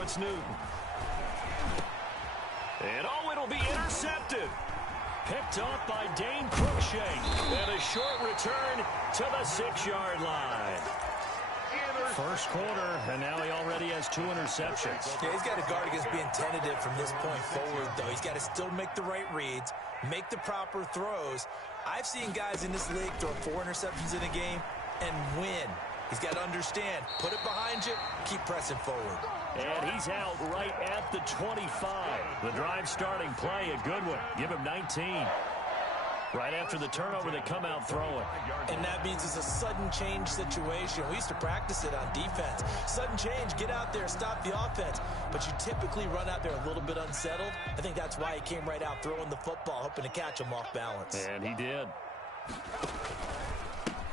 So it's Newton. And oh, it'll be intercepted. Picked off by Dane Cruikshank. And a short return to the 6-yard line. First quarter, and now he already has 2 interceptions. Yeah, he's got to guard against being tentative from this point forward, though. He's got to still make the right reads, make the proper throws. I've seen guys in this league throw 4 interceptions in a game and win. He's got to understand, put it behind you, keep pressing forward. And he's out right at the 25. The drive starting play, a good one. Give him 19. Right after the turnover, they come out throwing. And that means it's a sudden change situation. We used to practice it on defense. Sudden change, get out there, stop the offense. But you typically run out there a little bit unsettled. I think that's why he came right out throwing the football, hoping to catch him off balance. And he did.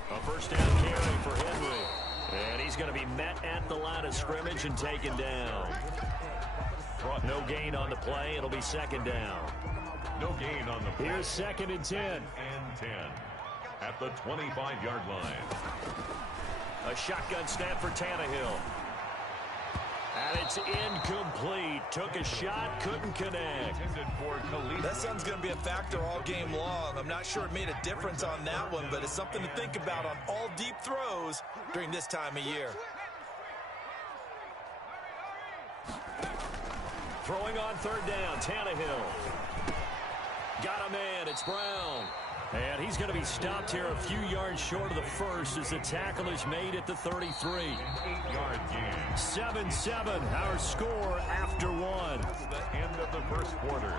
A first down carry for Henry. And he's going to be met at the line of scrimmage and taken down. No gain on the play. It'll be second down. No gain on the play. Here's 2nd and 10. And 10 at the 25-yard line. A shotgun snap for Tannehill. And it's incomplete. Took a shot, couldn't connect. That son's going to be a factor all game long. I'm not sure it made a difference on that one, but it's something to think about on all deep throws during this time of year. Throwing on 3rd down, Tannehill. Got a man, it's Brown. And he's going to be stopped here a few yards short of the first as the tackle is made at the 33. 8-yard gain. 7-7, our score after 1. The end of the first quarter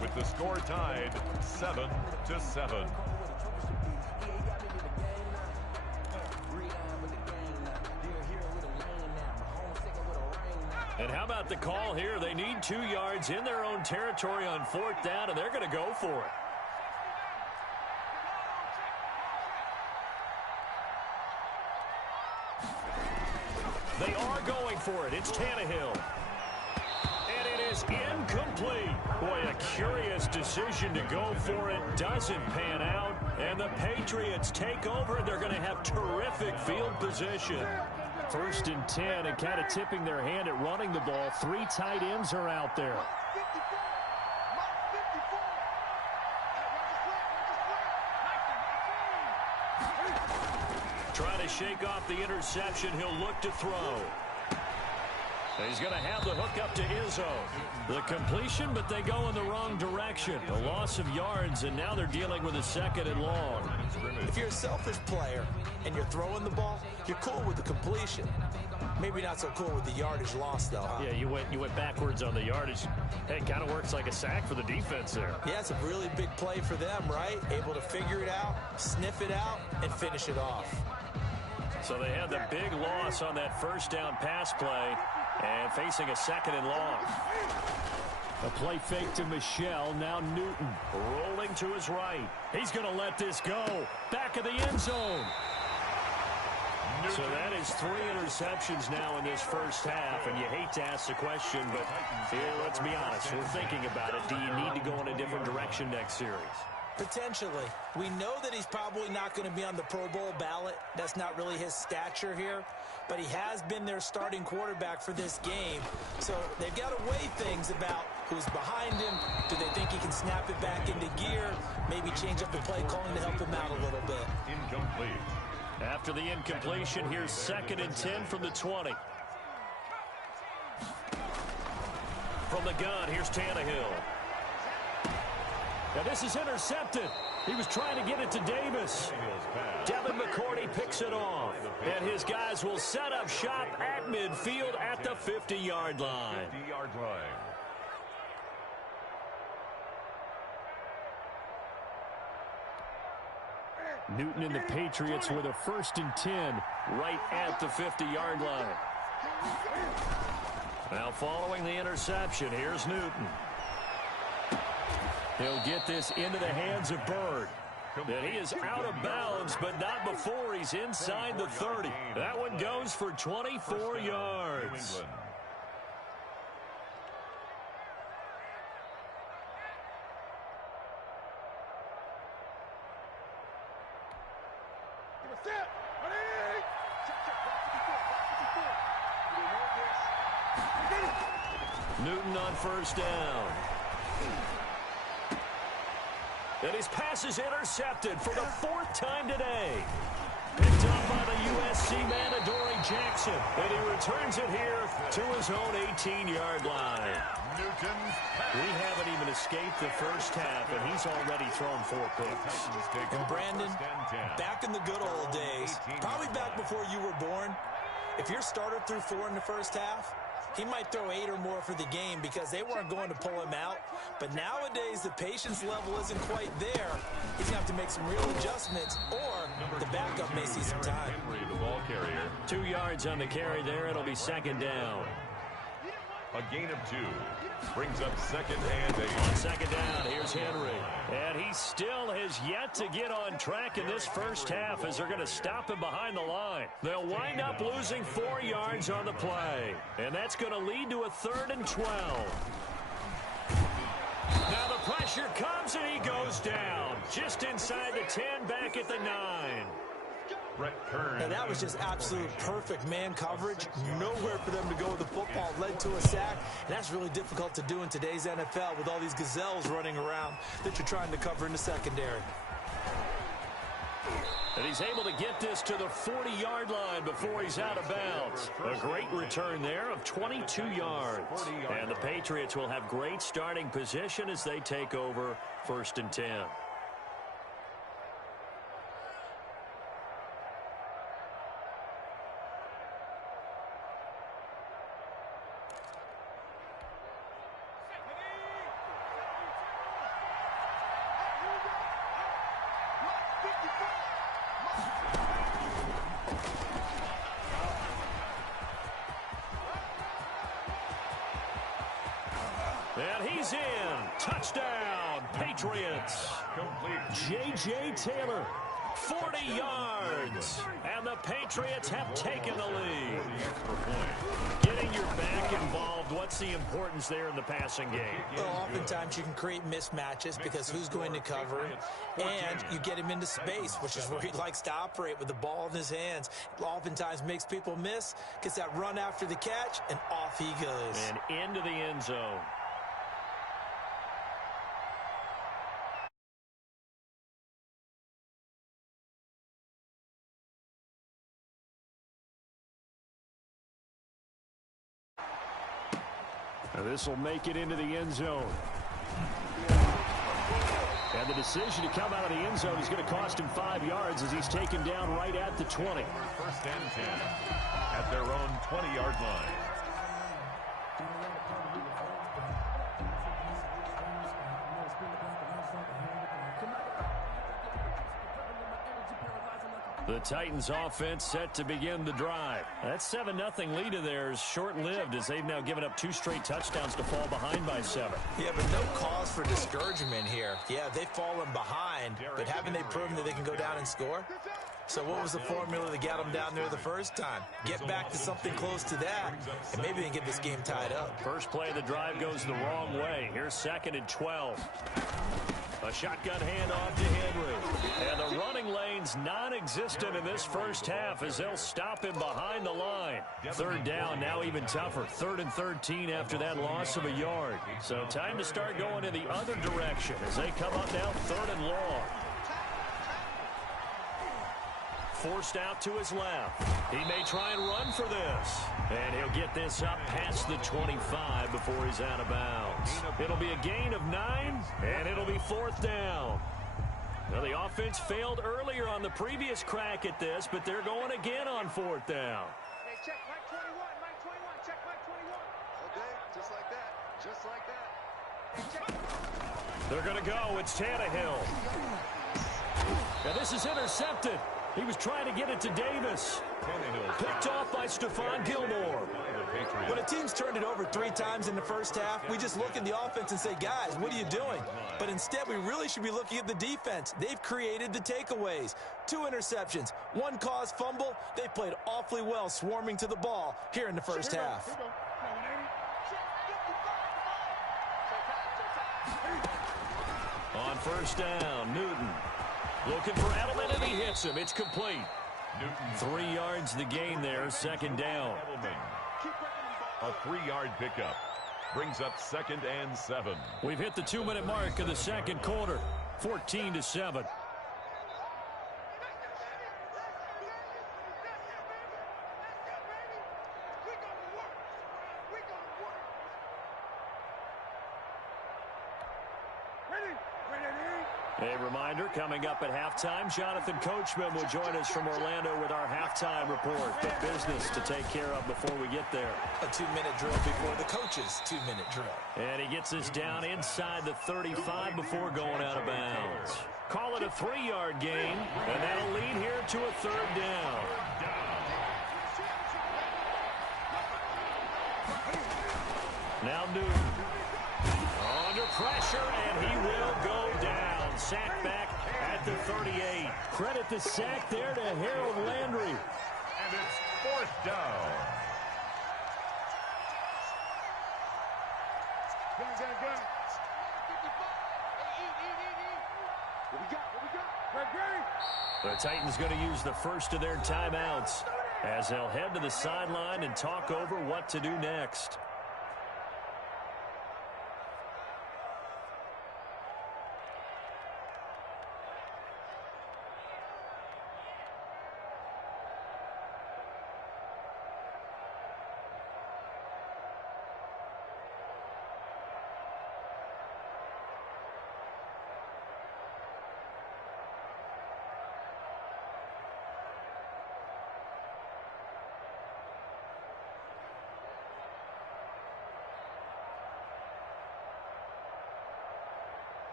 with the score tied 7-7. And how about the call here? They need 2 yards in their own territory on 4th down, and they're going to go for it. They are going for it. It's Tannehill. And it is incomplete. Boy, a curious decision to go for it. Doesn't pan out. And the Patriots take over. They're going to have terrific field position. 1st and 10, and kind of tipping their hand at running the ball. 3 tight ends are out there. Trying to shake off the interception. He'll look to throw. He's going to have the hook up to Izzo. The completion, but they go in the wrong direction. A loss of yards, and now they're dealing with a 2nd and long. If you're a selfish player and you're throwing the ball, you're cool with the completion. Maybe not so cool with the yardage loss, though, huh? Yeah, you went backwards on the yardage. Hey, it kind of works like a sack for the defense there. Yeah, it's a really big play for them, right? Able to figure it out, sniff it out, and finish it off. So they had the big loss on that 1st down pass play and facing a 2nd and long. A play fake to Michelle. Now Newton rolling to his right. He's going to let this go. Back of the end zone. So that is 3 interceptions now in this first half, and you hate to ask the question, but here, let's be honest. We're thinking about it. Do you need to go in a different direction next series? Potentially. We know that he's probably not going to be on the Pro Bowl ballot. That's not really his stature here. But he has been their starting quarterback for this game. So they've got to weigh things about who's behind him. Do they think he can snap it back into gear? Maybe change up the play calling to help him out a little bit. Incomplete. After the incompletion, here's 2nd and 10 from the 20. From the gun, here's Tannehill. Now this is intercepted. He was trying to get it to Davis. Devin McCourty picks it off. And his guys will set up shop at midfield at the 50-yard line. 50-yard line. Newton and the Patriots with a 1st and 10 right at the 50-yard line. Now following the interception, here's Newton. He'll get this into the hands of Bird. And he is out of bounds, but not before he's inside the 30. That one goes for 24 yards. Newton on first down. And his pass is intercepted for the 4th time today. Picked up by the USC man, Adoree Jackson. And he returns it here to his own 18-yard line. We haven't even escaped the first half, and he's already thrown 4 picks. And Brandon, back in the good old days, probably back before you were born, if your starter threw 4 in the first half, he might throw 8 or more for the game because they weren't going to pull him out. But nowadays, the patience level isn't quite there. He's going to have to make some real adjustments, or the backup may see some time. 2 yards on the carry there. It'll be 2nd down. A gain of 2. Brings up 2nd and 8. On 2nd down, here's Henry. And he still has yet to get on track in this first half as they're going to stop him behind the line. They'll wind up losing 4 yards on the play. And that's going to lead to a 3rd and 12. Now the pressure comes and he goes down. Just inside the 10, back at the 9. And that was just absolute perfect man coverage. Nowhere for them to go with the football. Led to a sack. And that's really difficult to do in today's NFL with all these gazelles running around that you're trying to cover in the secondary. And he's able to get this to the 40-yard line before he's out of bounds. A great return there of 22 yards. And the Patriots will have great starting position as they take over 1st and 10. And he's in. Touchdown, Patriots. J.J. Taylor, 40 yards. And the Patriots have taken the lead. Getting your back involved, what's the importance there in the passing game? Well, oftentimes you can create mismatches because who's going to cover him, and you get him into space, which is where he likes to operate with the ball in his hands. Oftentimes makes people miss, gets that run after the catch, and off he goes. And into the end zone. Now this will make it into the end zone. And the decision to come out of the end zone is going to cost him 5 yards as he's taken down right at the 20. 1st and 10 at their own 20-yard line. The Titans offense set to begin the drive. That 7-0 lead of theirs short-lived as they've now given up 2 straight touchdowns to fall behind by 7. Yeah, but no cause for discouragement here. Yeah, they've fallen behind, but haven't they proven that they can go down and score? So what was the formula that got them down there the first time? Get back to something close to that, and maybe they can get this game tied up. First play of the drive goes the wrong way. Here's 2nd and 12. A shotgun handoff to Henry. And the running lane's non-existent in this first half as they'll stop him behind the line. 3rd down, now even tougher. 3rd and 13 after that loss of a yard. So time to start going in the other direction as they come up now 3rd and long. Forced out to his left. He may try and run for this. And he'll get this up past the 25 before he's out of bounds. It'll be a gain of 9, and it'll be 4th down. Now, the offense failed earlier on the previous crack at this, but they're going again on 4th down. Hey, check Mike 21, Mike 21, check Mike 21. Okay, just like that, just like that. Hey, check. They're going to go. It's Tannehill. Now, this is intercepted. He was trying to get it to Davis. Picked off by Stephon Gilmore. When a team's turned it over 3 times in the first half, we just look at the offense and say, guys, what are you doing? But instead, we really should be looking at the defense. They've created the takeaways. 2 interceptions, 1 caused fumble. They've played awfully well swarming to the ball here in the first half. On 1st down, Newton. Looking for Edelman, and he hits him. It's complete. 3 yards the gain there, 2nd down. A 3-yard pickup. brings up 2nd and 7. We've hit the 2-minute mark of the second quarter. 14-7. A reminder, coming up at halftime, Jonathan Coachman will join us from Orlando with our halftime report. Big business to take care of before we get there. A 2-minute drill before the coach's 2-minute drill. And he gets us down inside the 35 before going out of bounds. Call it a 3-yard gain, and that'll lead here to a 3rd down. Now Newton. Under pressure, and he will go down. Sack back at the 38. Credit the sack there to Harold Landry. And it's 4th down. Gun. What we got? The Titans going to use the first of their timeouts as they'll head to the sideline and talk over what to do next.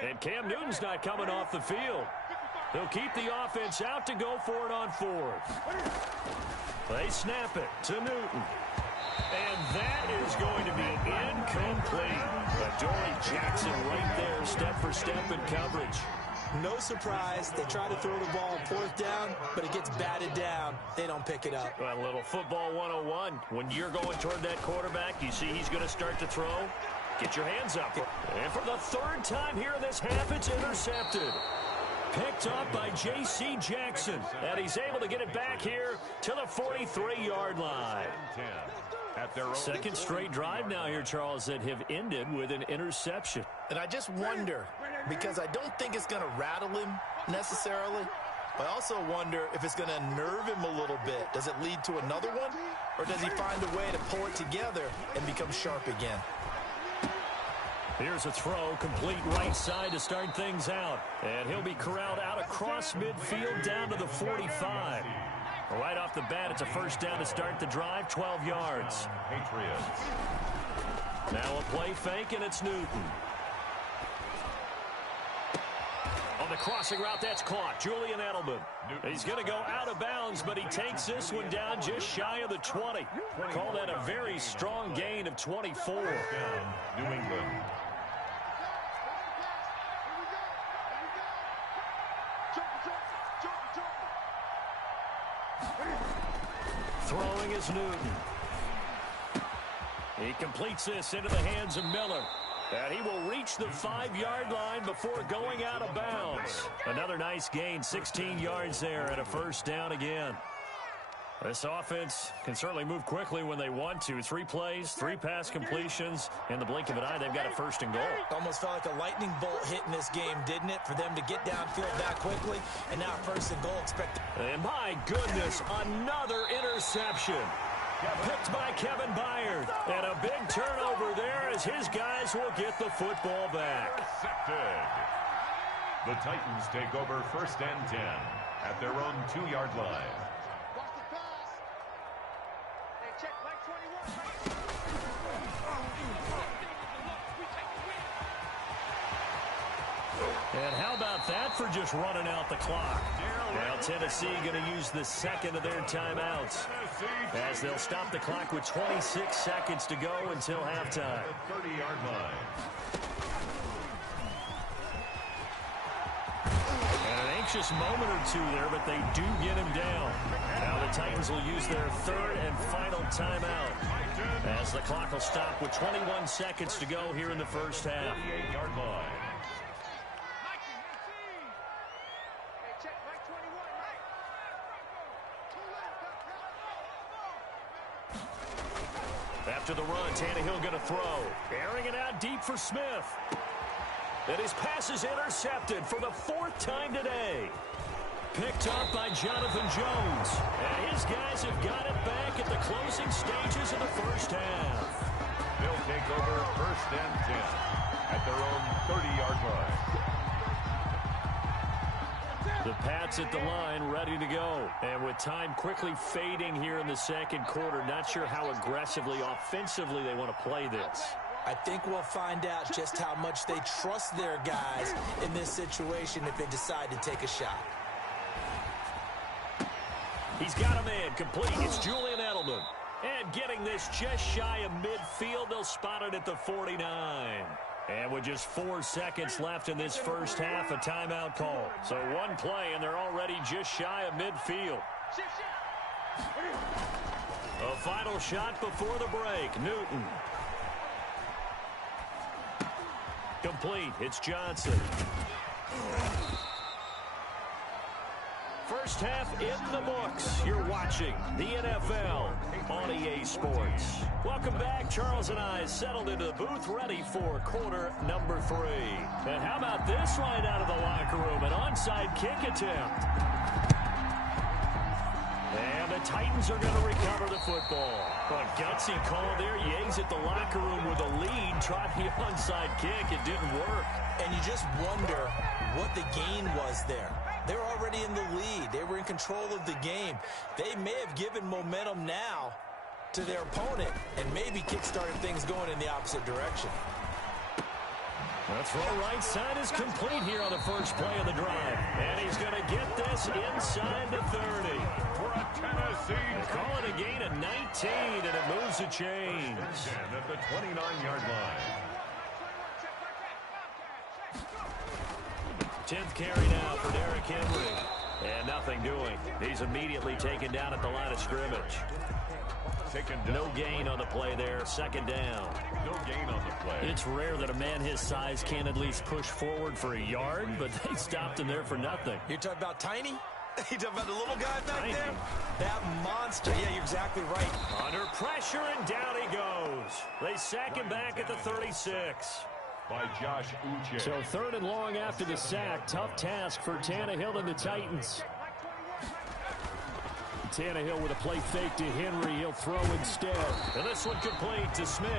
And Cam Newton's not coming off the field. He'll keep the offense out to go for it on 4th. They snap it to Newton. And that is going to be incomplete. Adoree Jackson right there, step for step in coverage. No surprise, they try to throw the ball on 4th down, but it gets batted down. They don't pick it up. A little football 101. When you're going toward that quarterback, you see he's going to start to throw. Get your hands up. And for the 3rd time here in this half, it's intercepted. Picked up by J.C. Jackson. And he's able to get it back here to the 43-yard line. Second straight drive now here, Charles, that have ended with an interception. And I just wonder, because I don't think it's going to rattle him necessarily, but I also wonder if it's going to unnerve him a little bit. Does it lead to another one? Or does he find a way to pull it together and become sharp again? Here's a throw, complete right side to start things out. And he'll be corralled out across midfield down to the 45. Right off the bat, it's a 1st down to start the drive, 12 yards. Patriots. Now a play fake, and it's Newton. On the crossing route, that's caught. Julian Edelman. He's going to go out of bounds, but he takes this one down just shy of the 20. Call that a very strong gain of 24. New England. Throwing is Newton. He completes this into the hands of Miller. And he will reach the 5-yard line before going out of bounds. Another nice gain, 16 yards there, and a 1st down again. This offense can certainly move quickly when they want to. 3 plays, 3 pass completions. In the blink of an eye, they've got a 1st and goal. Almost felt like a lightning bolt hit in this game, didn't it? For them to get downfield that quickly, and now 1st and goal expected. And my goodness, another interception. Picked by Kevin Byard. And a big turnover there as his guys will get the football back. Intercepted. The Titans take over 1st and 10 at their own 2-yard line. Watch the pass. Hey, check like 21. And how about that for just running out the clock? Now Tennessee going to use the 2nd of their timeouts as they'll stop the clock with 26 seconds to go until halftime. 30-yard line. And an anxious moment or two there, but they do get him down. Now the Titans will use their 3rd and final timeout as the clock will stop with 21 seconds to go here in the first half. 38-yard line. After the run, Tannehill going to throw. Airing it out deep for Smith. And his pass is intercepted for the 4th time today. Picked up by Jonathan Jones. And his guys have got it back at the closing stages of the first half. They'll take over 1st and 10 at their own 30-yard line. The Pats at the line, ready to go. And with time quickly fading here in the second quarter, not sure how aggressively, offensively they want to play this. I think we'll find out just how much they trust their guys in this situation if they decide to take a shot. He's got a man complete. It's Julian Edelman. And getting this just shy of midfield, they'll spot it at the 49. And with just 4 seconds left in this first half, a timeout call. So one play, and they're already just shy of midfield. A final shot before the break. Newton. Complete. It's Johnson. First half in the books. You're watching the NFL on EA Sports. Welcome back. Charles and I settled into the booth, ready for quarter number 3. And how about this right out of the locker room? An onside kick attempt. And the Titans are going to recover the football. A gutsy call there. Yates at the locker room with a lead. Tried the onside kick. It didn't work. And you just wonder what the gain was there. They're already in the lead. They were in control of the game. They may have given momentum now to their opponent and maybe kick-started things going in the opposite direction. The throw right side is complete here on the first play of the drive. And he's going to get this inside the 30. For a Tennessee. They call it a gain of 19, and it moves the chains. At the 29-yard line. 10th carry now for Derrick Henry. And nothing doing. He's immediately taken down at the line of scrimmage. No gain on the play there. Second down. No gain on the play. It's rare that a man his size can at least push forward for a yard, but they stopped him there for nothing. You're talking about Tiny? You're talking about the little guy back there? That monster. Yeah, you're exactly right. Under pressure, and down he goes. They sack him back at the 36. By Josh Uche. So 3rd and long after the sack. Tough task for Tannehill and the Titans. Tannehill with a play fake to Henry. He'll throw instead. And this one complete to Smith.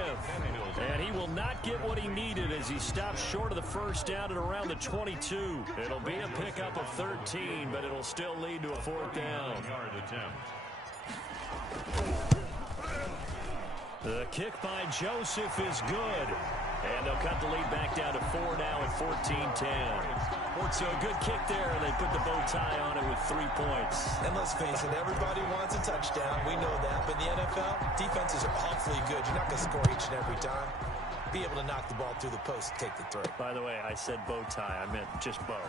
And he will not get what he needed as he stops short of the first down at around the 22. It'll be a pickup of 13, but it'll still lead to a 4th down. The kick by Joseph is good. And they'll cut the lead back down to 4 now at 14-10. So a good kick there. They put the bow tie on it with 3 points. And let's face it, everybody wants a touchdown. We know that. But in the NFL, defenses are awfully good. You're not going to score each and every time. Be able to knock the ball through the post and take the throw. By the way, I said bow tie. I meant just bow.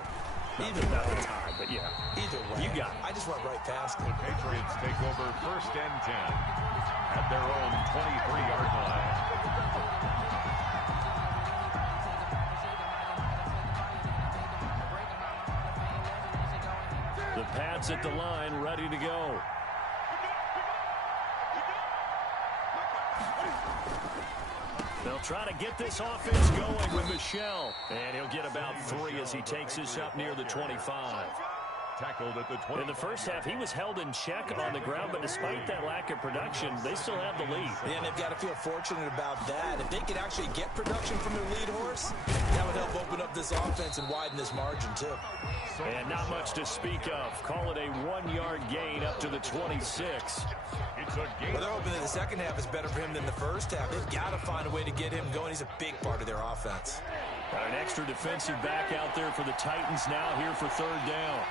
Either not way. the tie, but yeah. Either way. You got it. I just went right past it. The Patriots take over 1st and 10 at their own 23-yard line. The Pats at the line, ready to go. They'll try to get this offense going with Michel. And he'll get about 3 as he takes this up near the 25. Tackled at the 20. In the first half, he was held in check on the ground, but despite that lack of production, they still have the lead. Yeah, and they've got to feel fortunate about that. If they could actually get production from their lead horse, that would help open up this offense and widen this margin, too. And not much to speak of. Call it a 1-yard gain up to the 26. It's a gain. Well, they're hoping that the second half is better for him than the first half. They've got to find a way to get him going. He's a big part of their offense. Got an extra defensive back out there for the Titans now here for 3rd down.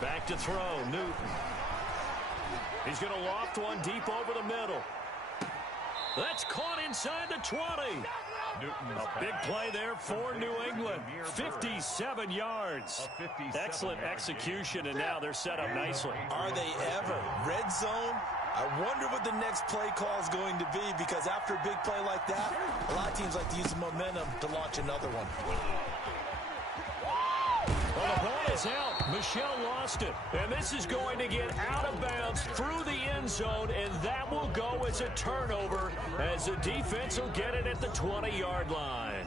Back to throw, Newton. He's going to loft one deep over the middle. That's caught inside the 20. A big play there for New England. 57 yards. Excellent execution, and now they're set up nicely. Are they ever? Red zone, I wonder what the next play call is going to be, because after a big play like that, a lot of teams like to use the momentum to launch another one. Well, the ball is out. Michel lost it. And this is going to get out of bounds through the end zone, and that will go as a turnover as the defense will get it at the 20-yard line.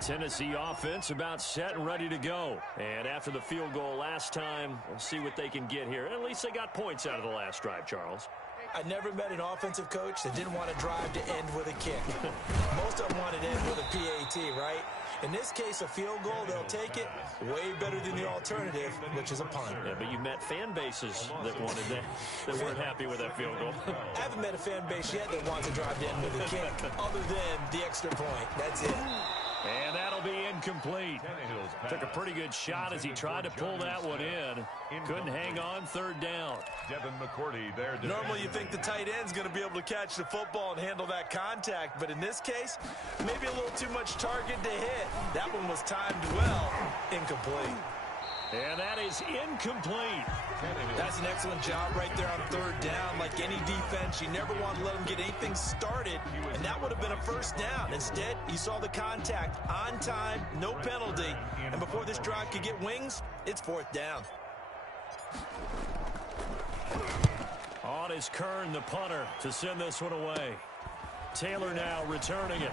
Tennessee offense about set and ready to go. And after the field goal last time, we'll see what they can get here. At least they got points out of the last drive, Charles. I never met an offensive coach that didn't want to drive to end with a kick. Most of them wanted to end with a PAT, right? In this case, a field goal, they'll take it. Way better than the alternative, which is a punt. Yeah, but you met fan bases that wanted that weren't happy with that field goal. I haven't met a fan base yet that wants to drive to end with a kick, other than the extra point. That's it. And that'll be incomplete. Took a pretty good shot as he tried to pull that one in. Couldn't hang on third down. Devin McCourty there. Normally you think the tight end's going to be able to catch the football and handle that contact, but in this case, maybe a little too much target to hit. That one was timed well. Incomplete. And that is incomplete. That's an excellent job right there on third down. Like any defense, you never want to let them get anything started, and that would have been a first down. Instead, you saw the contact on time, no penalty, and before this drive could get wings, it's fourth down. On is Kern, the punter, to send this one away. Taylor now returning it.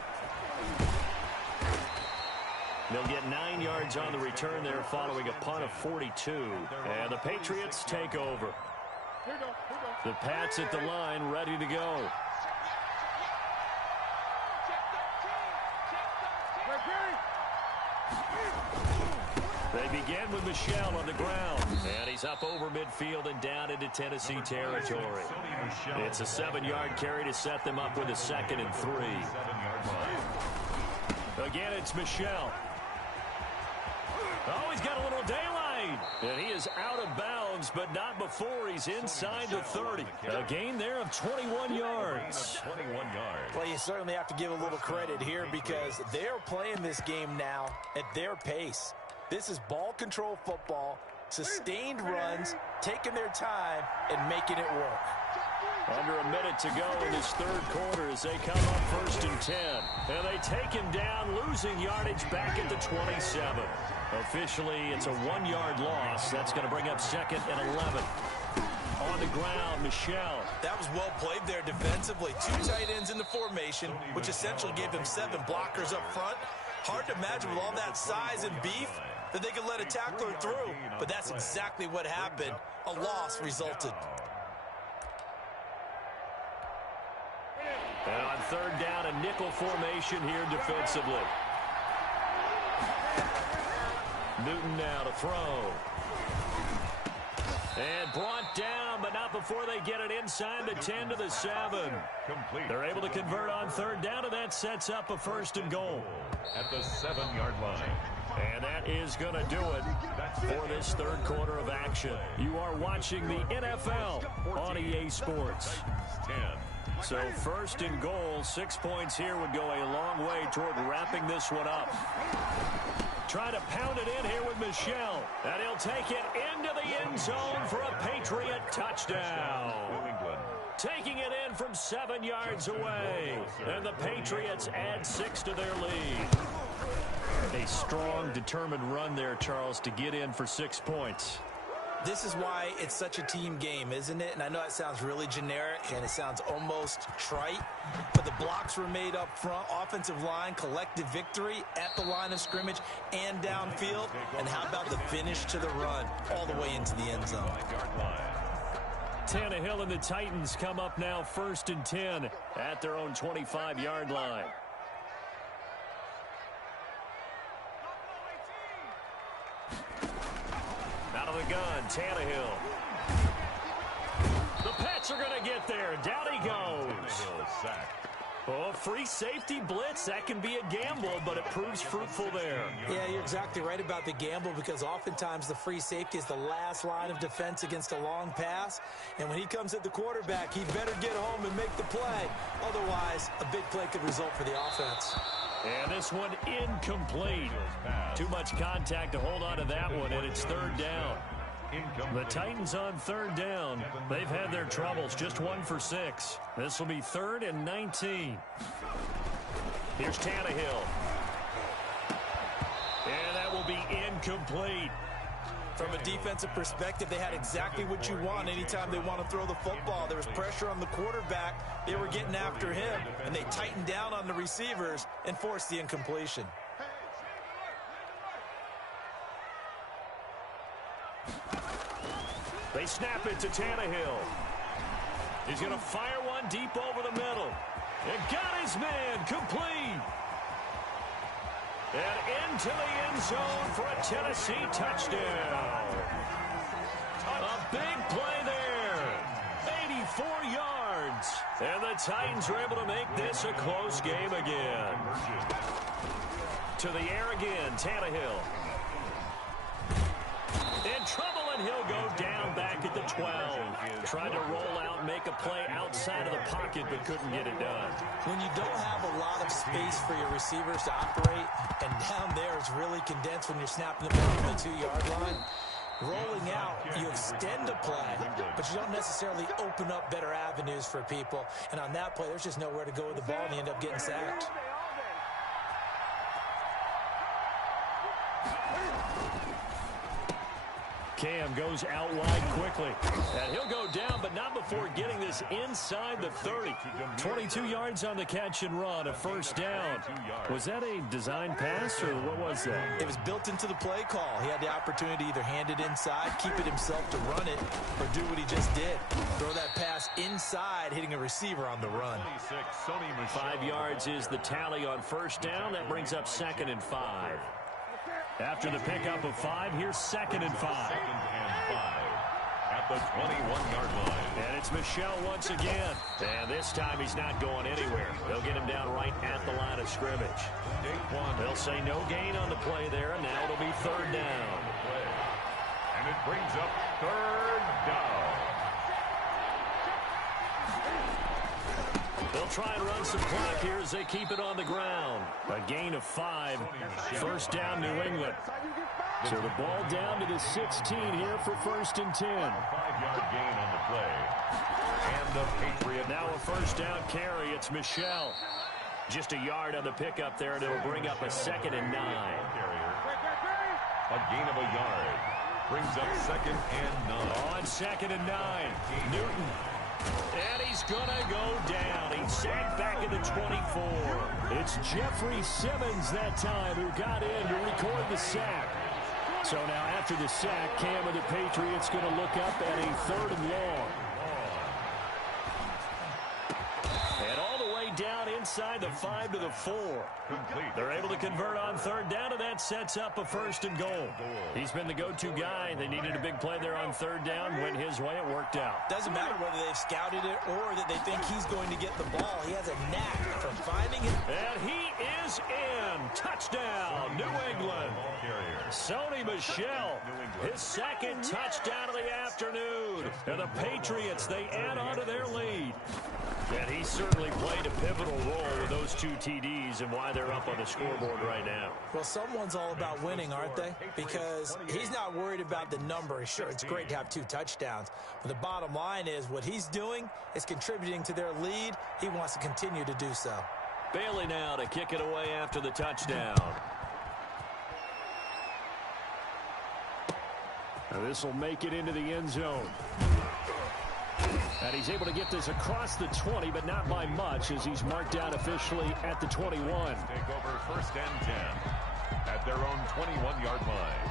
They'll get 9 yards on the return there following a punt of 42. And the Patriots take over. The Pats at the line ready to go. They begin with Michel on the ground. And he's up over midfield and down into Tennessee territory. It's a 7-yard carry to set them up with a 2nd and 3. Again, it's Michel. Oh, he's got a little daylight. And he is out of bounds, but not before he's inside the 30. A gain there of 21 yards. 21 yards. Well, you certainly have to give a little credit here because they're playing this game now at their pace. This is ball control football, sustained runs, taking their time, and making it work. Under a minute to go in this third quarter as they come up 1st and 10. And they take him down, losing yardage back at the 27. Officially, it's a 1-yard loss. That's going to bring up 2nd and 11. On the ground, Michel. That was well played there defensively. 2 tight ends in the formation, which essentially gave him 7 blockers up front. Hard to imagine with all that size and beef that they could let a tackler through. But that's exactly what happened. A loss resulted. And on third down, a nickel formation here defensively. Newton now to throw. And brought down, but not before they get it inside the 10 to the 7. Complete. They're able to convert on third down, and that sets up a 1st and goal. At the 7-yard line. And that is going to do it for this third quarter of action. You are watching the NFL on EA Sports. 10. So 1st and goal, 6 points here would go a long way toward wrapping this one up. Trying to pound it in here with Michel. And he'll take it into the end zone for a Patriot touchdown. New England. Taking it in from 7 yards away. And the Patriots add 6 to their lead. A strong, determined run there, Charles, to get in for 6 points. This is why it's such a team game, isn't it? And I know it sounds really generic and it sounds almost trite, but the blocks were made up front, offensive line, collective victory at the line of scrimmage and downfield. And how about the finish to the run all the way into the end zone? Tannehill and the Titans come up now 1st and 10 at their own 25-yard line. Out of the gun, Tannehill. The Pats are going to get there. Down he goes. Oh, free safety blitz. That can be a gamble, but it proves fruitful there. Yeah, you're exactly right about the gamble because oftentimes the free safety is the last line of defense against a long pass. And when he comes at the quarterback, he better get home and make the play. Otherwise, a big play could result for the offense. And this one incomplete. Too much contact to hold on to that one, and it's third down. The Titans on third down. They've had their troubles, just 1 for 6. This will be 3rd and 19. Here's Tannehill. And that will be incomplete. From a defensive perspective, they had exactly what you want anytime they want to throw the football. There was pressure on the quarterback. They were getting after him, and they tightened down on the receivers and forced the incompletion. They snap it to Tannehill. He's going to fire one deep over the middle. And got his man complete. And into the end zone for a Tennessee touchdown. A big play there. 84 yards. And the Titans are able to make this a close game again. To the air again, Tannehill. In trouble, and he'll go down back at the 12. Tried to roll out, make a play outside of the pocket, but couldn't get it done. When you don't have a lot of space for your receivers to operate, and down there it's really condensed when you're snapping the ball from the 2-yard line, rolling out, you extend a play, but you don't necessarily open up better avenues for people. And on that play, there's just nowhere to go with the ball, and you end up getting sacked. Cam goes out wide quickly. And he'll go down, but not before getting this inside the 30. 22 yards on the catch and run, a first down. Was that a design pass, or what was that? It was built into the play call. He had the opportunity to either hand it inside, keep it himself to run it, or do what he just did. Throw that pass inside, hitting a receiver on the run. 5 yards is the tally on first down. That brings up 2nd and 5. After the pickup of 5, here's 2nd and 5. 2nd and 5 at the 21-yard line. And it's Michel once again. And this time he's not going anywhere. They'll get him down right at the line of scrimmage. They'll say no gain on the play there, and now it'll be 3rd down. And it brings up 3rd down. They'll try and run some clock here as they keep it on the ground. A gain of 5. First down, New England. So the ball down to the 16 here for 1st and 10. 5-yard gain on the play. And the Patriot. Now a first down carry. It's Michel. Just a yard on the pickup there, and it'll bring up a 2nd and 9. A gain of a yard. Brings up 2nd and 9. On 2nd and 9. Newton. And he's going to go down. He's sacked back at the 24. It's Jeffrey Simmons that time who got in to record the sack. So now after the sack, Cam of the Patriots going to look up at a 3rd and long. And all the way down inside the 5 to the 4. They're able to convert on 3rd down, and that sets up a 1st and goal. He's been the go-to guy. They needed a big play there on 3rd down. Went his way. It worked out. Doesn't matter whether they've scouted it or that they think he's going to get the ball. He has a knack for finding it. And he is in. Touchdown, New England. Sony Michel, his 2nd touchdown of the afternoon. And the Patriots, they add on to their lead. And he certainly played a pivotal role with those 2 TDs and why they're up on the scoreboard right now. Well, someone's all about winning, aren't they? Because he's not worried about the number. Sure, it's great to have 2 touchdowns. But the bottom line is what he's doing is contributing to their lead. He wants to continue to do so. Bailey now to kick it away after the touchdown. Now this will make it into the end zone. And he's able to get this across the 20, but not by much, as he's marked down officially at the 21. Take over 1st and 10 at their own 21-yard line.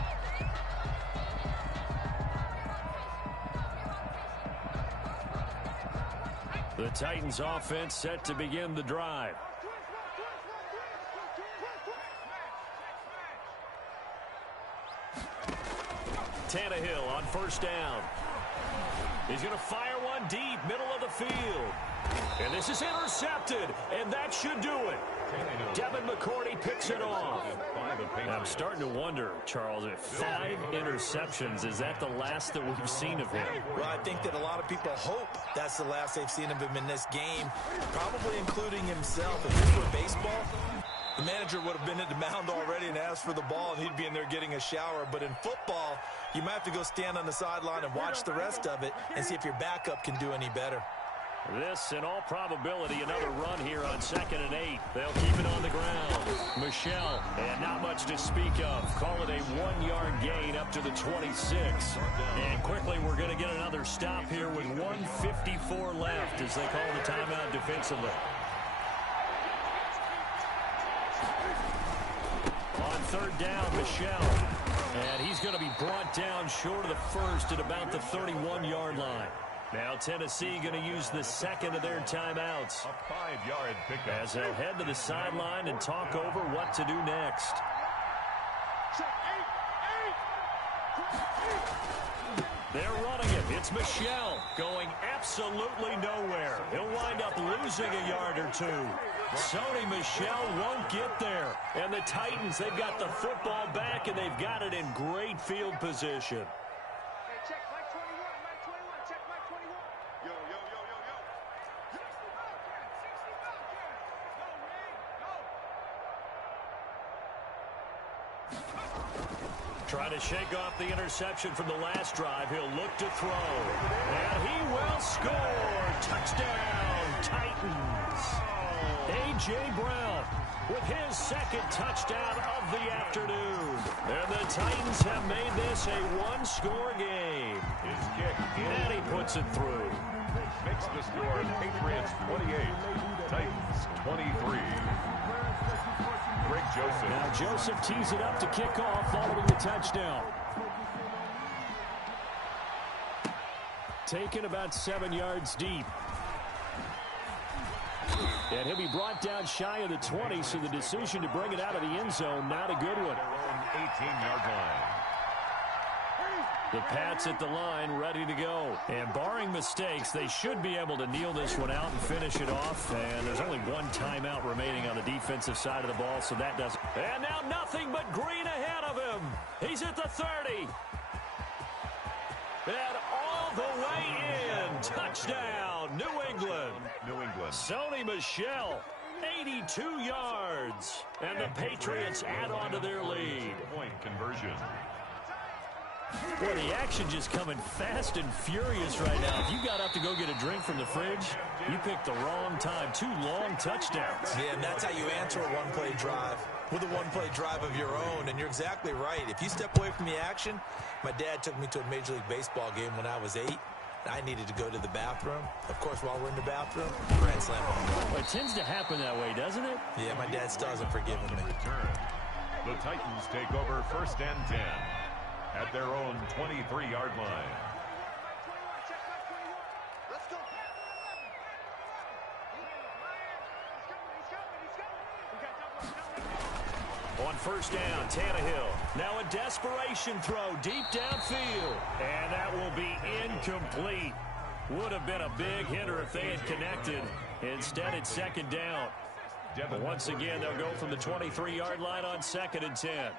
The Titans offense set to begin the drive. Tannehill on 1st down. He's going to fire one deep, middle of the field. And this is intercepted, and that should do it. Devin McCourty picks it off. I'm starting to wonder, Charles, if 5 interceptions, is that the last that we've seen of him? Well, I think that a lot of people hope that's the last they've seen of him in this game, probably including himself. If this were baseball, The manager would have been at the mound already and asked for the ball, and he'd be in there getting a shower. But in football, you might have to go stand on the sideline and watch the rest of it and see if your backup can do any better. This, in all probability, another run here on 2nd and 8. They'll keep it on the ground. Michel, and not much to speak of. Call it a 1-yard gain up to the 26. And quickly, we're going to get another stop here with 1:54 left as they call the timeout defensively. On 3rd down, Michel. And he's going to be brought down short of the first at about the 31-yard line. Now Tennessee going to use the 2nd of their timeouts. A 5-yard pickup. As they'll head to the sideline and talk over what to do next. They're running it. It's Michel going absolutely nowhere. He'll wind up losing a yard or two. Sony Michel won't get there. And the Titans, they've got the football back, and they've got it in great field position. Trying to shake off the interception from the last drive. He'll look to throw. And he will score. Touchdown, Titans. A.J. Brown with his 2nd touchdown of the afternoon. And the Titans have made this a 1-score game. His kick And he puts it through. makes the score Patriots 28, Titans 23. Greg Joseph. Now Joseph tees it up to kick off following the touchdown. Taken about 7 yards deep. And he'll be brought down shy of the 20, so the decision to bring it out of the end zone, not a good one. 18-yard line. The Pats at the line, ready to go. And barring mistakes, they should be able to kneel this one out and finish it off. And there's only one timeout remaining on the defensive side of the ball, so that doesn't. And now nothing but green ahead of him. He's at the 30. And all the way in. Touchdown, New England. New England. Sony Michel, 82 yards. And the Patriots add on to their lead. Point conversion. Boy, the action just coming fast and furious right now. If you got up to go get a drink from the fridge, you picked the wrong time. 2 long touchdowns. Yeah, and that's how you answer a one-play drive with a one-play drive of your own. And you're exactly right. If you step away from the action, my dad took me to a Major League Baseball game when I was 8. I needed to go to the bathroom. Of course, while we're in the bathroom, grand slam home run. Well, it tends to happen that way, doesn't it? Yeah, my dad still hasn't forgiven me. Return. The Titans take over 1st and 10 at their own 23-yard line. On 1st down, Tannehill. Now a desperation throw deep downfield. And that will be incomplete. Would have been a big hitter if they had connected. Instead, it's 2nd down. But once again, they'll go from the 23-yard line on 2nd and 10.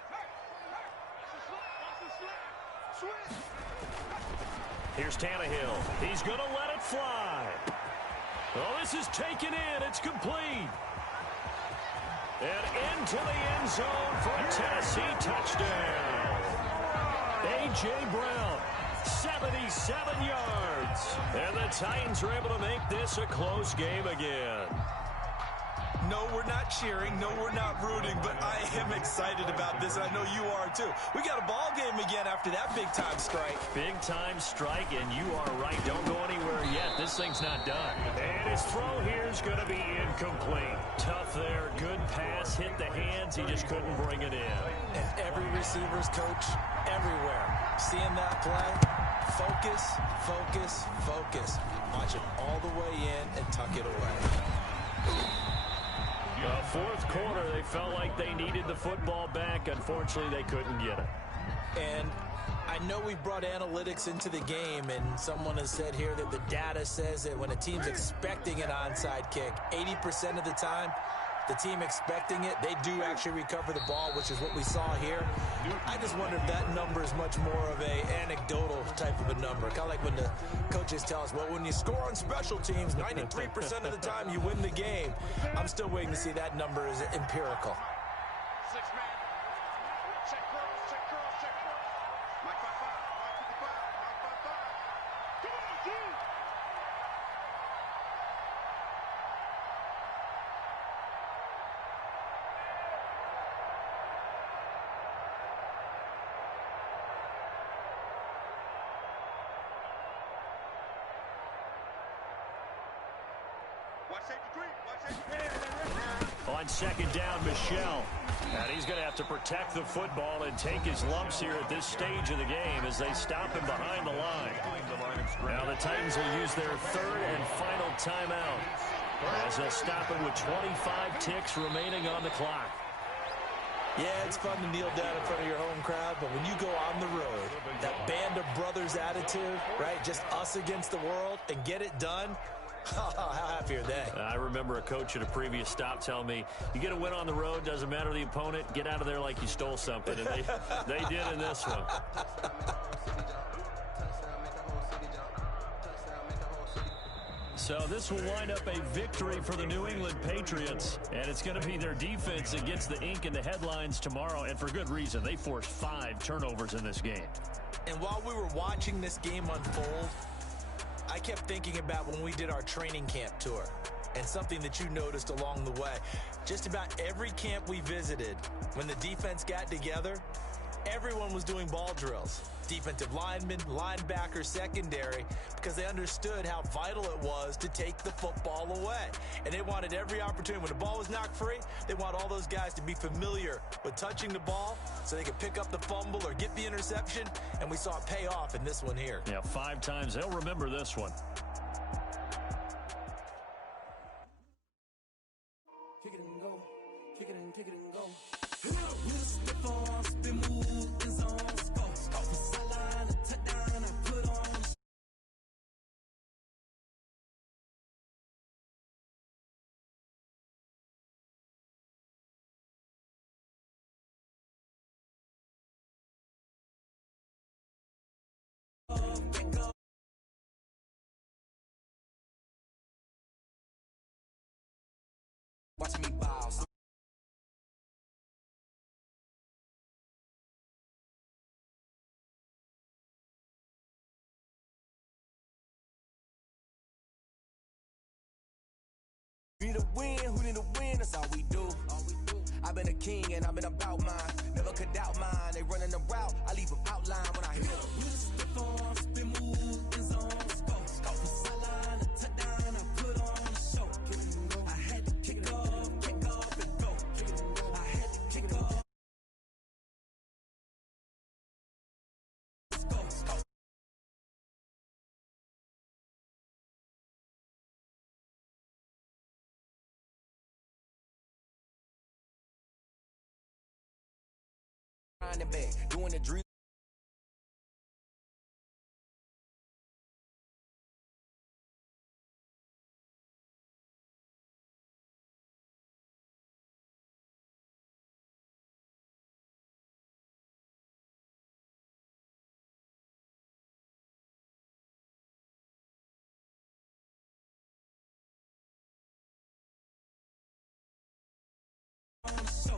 Here's Tannehill. He's going to let it fly. Oh, this is taken in. It's complete. And into the end zone for a Tennessee touchdown. A.J. Brown, 77 yards. And the Titans are able to make this a close game again. No, we're not cheering. No, we're not rooting. But I am excited about this, and I know you are too. We got a ball game again after that big-time strike. Big-time strike, and you are right. Don't go anywhere yet. This thing's not done. And his throw here is going to be incomplete. Tough there. Good pass. Hit the hands. He just couldn't bring it in. And every receiver's coach everywhere. Seeing that play, focus, focus, focus. Watch it all the way in and tuck it away. Fourth quarter, they felt like they needed the football back. Unfortunately, they couldn't get it. And I know we brought analytics into the game, and someone has said here that the data says that when a team's expecting an onside kick, 80% of the time, the team expecting it, they do actually recover the ball, which is what we saw here. I just wonder if that number is much more of a anecdotal type of a number. Kind of like when the coaches tell us, well, when you score on special teams, 93% of the time you win the game. I'm still waiting to see that number is empirical. 6 man. Check curls, check curls, check curls. Mike 55, Mike 55, Mike 55. Come on, dude. Watch safety three, watch safety three. On second down, Michel. And he's going to have to protect the football and take his lumps here at this stage of the game as they stop him behind the line. Now the Titans will use their third and final timeout as they'll stop him with 25 ticks remaining on the clock. Yeah, it's fun to kneel down in front of your home crowd, but when you go on the road, that band of brothers attitude, right, just us against the world, and get it done, how happy are they? I remember a coach at a previous stop telling me, you get a win on the road, doesn't matter the opponent, get out of there like you stole something. And they did in this one. So this will wind up a victory for the New England Patriots, and it's going to be their defense that gets the ink in the headlines tomorrow, and for good reason. They forced 5 turnovers in this game. And while we were watching this game unfold, I kept thinking about when we did our training camp tour and something that you noticed along the way. Just about every camp we visited, when the defense got together, everyone was doing ball drills. Defensive linemen, linebackers, secondary, because they understood how vital it was to take the football away. And they wanted every opportunity. When the ball was knocked free, they want all those guys to be familiar with touching the ball so they could pick up the fumble or get the interception, and we saw it pay off in this one here. Yeah, 5 times. They'll remember this one. Kick it and go. Kick it and go. Watch me bounce. We need a win, who need a win, that's all we do. I've been a king and I've been about mine. Never could doubt mine, they running the route, I leave them outline when I hit them. We step on, spin move, in zone, go. From sideline to touchdown, I put on a show. I had to kick off and go. I had to kick off. Go. Doing the drill. So